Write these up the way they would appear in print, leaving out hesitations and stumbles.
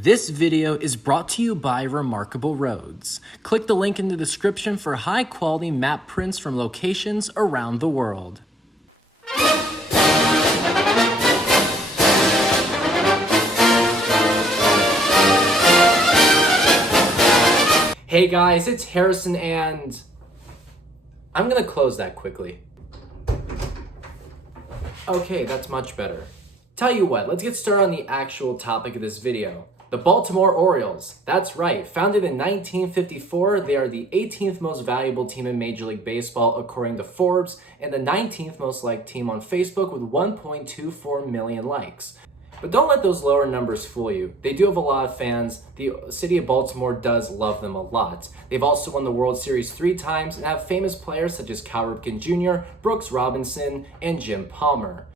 This video is brought to you by Remarkable Roads. Click the link in the description for high-quality map prints from locations around the world. Hey guys, it's Harrison and I'm gonna close that quickly. Okay, that's much better. Tell you what, let's get started on the actual topic of this video. The Baltimore Orioles. That's right, founded in 1954, they are the 18th most valuable team in Major League Baseball according to Forbes, and the 19th most liked team on Facebook with 1.24 million likes. But don't let those lower numbers fool you. They do have a lot of fans. The city of Baltimore does love them a lot. They've also won the World Series 3 times and have famous players such as Cal Ripken Jr., Brooks Robinson, and Jim Palmer.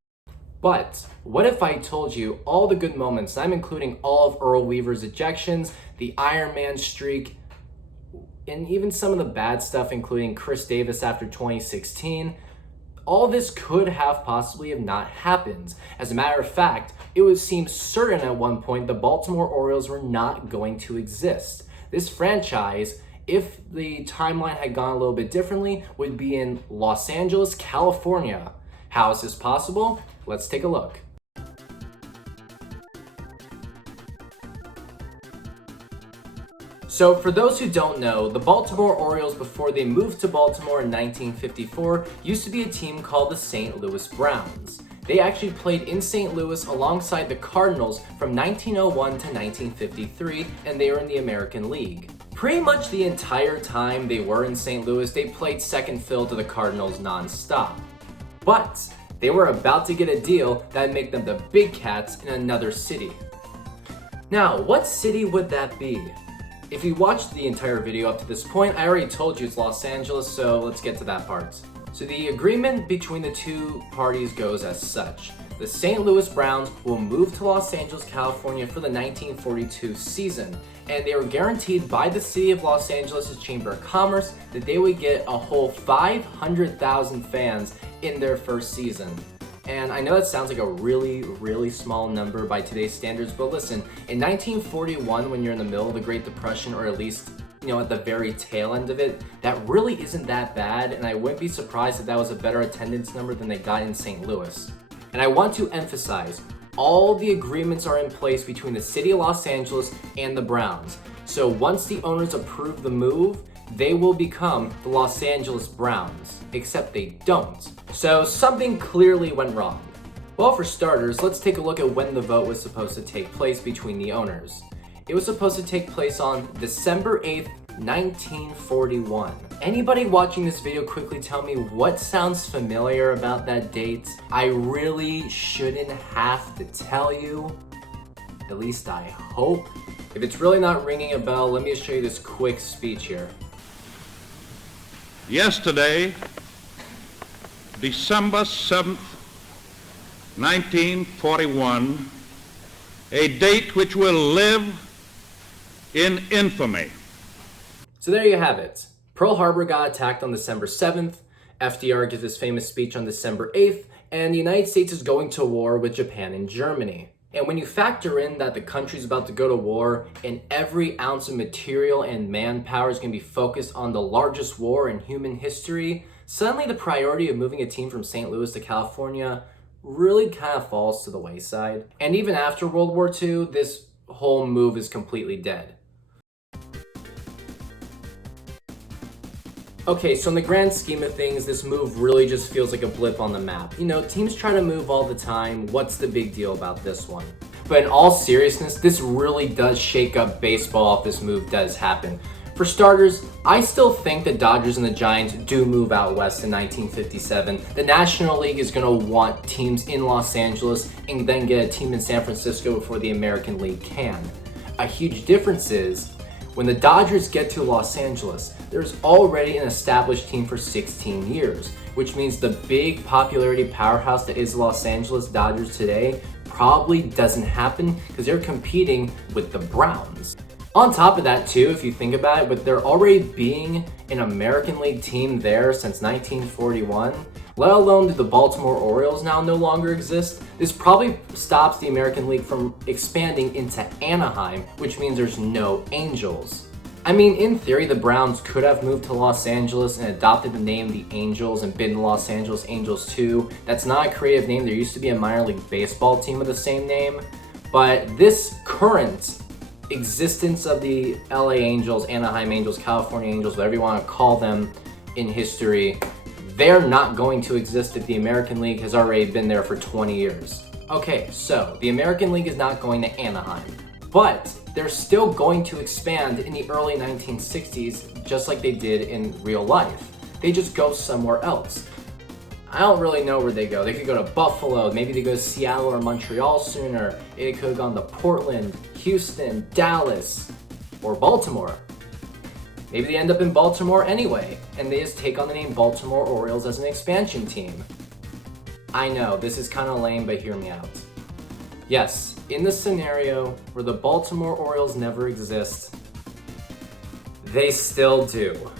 But what if I told you all the good moments? I'm including all of Earl Weaver's ejections, the Iron Man streak, and even some of the bad stuff, including Chris Davis after 2016. All this could have possibly have not happened. As a matter of fact, it would seem certain at one point the Baltimore Orioles were not going to exist. This franchise, if the timeline had gone a little bit differently, would be in Los Angeles, California. How is this possible? Let's take a look. So for those who don't know, the Baltimore Orioles, before they moved to Baltimore in 1954, used to be a team called the St. Louis Browns. They actually played in St. Louis alongside the Cardinals from 1901 to 1953, and they were in the American League. Pretty much the entire time they were in St. Louis, they played second fiddle to the Cardinals non-stop. But they were about to get a deal that would make them the big cats in another city. Now, what city would that be? If you watched the entire video up to this point, I already told you it's Los Angeles, so let's get to that part. So the agreement between the two parties goes as such. The St. Louis Browns will move to Los Angeles, California for the 1942 season, and they were guaranteed by the city of Los Angeles' Chamber of Commerce that they would get a whole 500,000 fans in their first season. And I know that sounds like a really small number by today's standards, but listen, in 1941, when you're in the middle of the Great Depression, or at least, at the very tail end of it, that really isn't that bad, and I wouldn't be surprised if that was a better attendance number than they got in St. Louis. And I want to emphasize, all the agreements are in place between the city of Los Angeles and the Browns. So once the owners approve the move, they will become the Los Angeles Browns, except they don't. So something clearly went wrong. Well, for starters, let's take a look at when the vote was supposed to take place between the owners. It was supposed to take place on December 8th, 1941. Anybody watching this video quickly tell me what sounds familiar about that date? I really shouldn't have to tell you. At least I hope. If it's really not ringing a bell, let me show you this quick speech here. Yesterday, December 7th, 1941, a date which will live in infamy. So there you have it. Pearl Harbor got attacked on December 7th, FDR gives his famous speech on December 8th, and the United States is going to war with Japan and Germany. And when you factor in that the country's about to go to war and every ounce of material and manpower is going to be focused on the largest war in human history, suddenly the priority of moving a team from St. Louis to California really kind of falls to the wayside. And even after World War II, this whole move is completely dead. Okay, so in the grand scheme of things, this move really just feels like a blip on the map. Teams try to move all the time. What's the big deal about this one? But in all seriousness, this really does shake up baseball if this move does happen. For starters, I still think the Dodgers and the Giants do move out west in 1957. The National League is going to want teams in Los Angeles and then get a team in San Francisco before the American League can. A huge difference is, when the Dodgers get to Los Angeles, there's already an established team for 16 years, which means the big popularity powerhouse that is Los Angeles Dodgers today probably doesn't happen because they're competing with the Browns. On top of that too, if you think about it, with there already being an American League team there since 1941, let alone do the Baltimore Orioles now no longer exist. This probably stops the American League from expanding into Anaheim, which means there's no Angels. I mean, in theory, the Browns could have moved to Los Angeles and adopted the name the Angels and been the Los Angeles Angels too. That's not a creative name. There used to be a minor league baseball team with the same name. But this current existence of the LA Angels, Anaheim Angels, California Angels, whatever you want to call them in history, they're not going to exist if the American League has already been there for 20 years. Okay, so the American League is not going to Anaheim, but they're still going to expand in the early 1960s, just like they did in real life. They just go somewhere else. I don't really know where they go. They could go to Buffalo, maybe they go to Seattle or Montreal sooner. They could have gone to Portland, Houston, Dallas, or Baltimore. Maybe they end up in Baltimore anyway, and they just take on the name Baltimore Orioles as an expansion team. I know, this is kind of lame, but hear me out. Yes, in the scenario where the Baltimore Orioles never exist, they still do.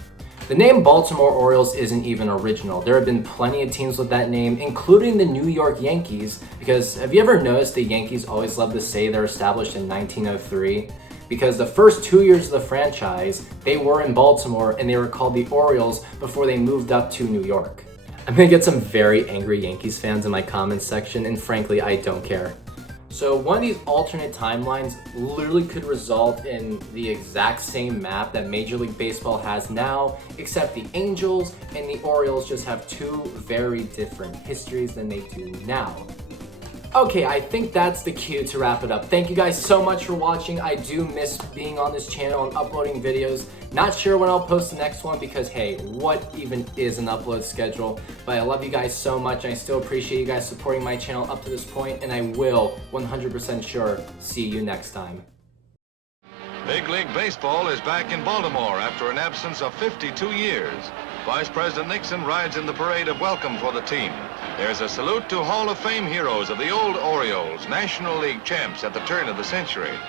The name Baltimore Orioles isn't even original. There have been plenty of teams with that name, including the New York Yankees, because have you ever noticed the Yankees always love to say they're established in 1903? Because the first 2 years of the franchise, they were in Baltimore and they were called the Orioles before they moved up to New York. I'm gonna get some very angry Yankees fans in my comments section, and frankly, I don't care. So one of these alternate timelines literally could result in the exact same map that Major League Baseball has now, except the Angels and the Orioles just have two very different histories than they do now. Okay, I think that's the cue to wrap it up. Thank you guys so much for watching. I do miss being on this channel and uploading videos. Not sure when I'll post the next one because, hey, what even is an upload schedule? But I love you guys so much. I still appreciate you guys supporting my channel up to this point, and I will 100% sure see you next time. Big League Baseball is back in Baltimore after an absence of 52 years. Vice President Nixon rides in the parade of welcome for the team. There's a salute to Hall of Fame heroes of the old Orioles, National League champs at the turn of the century.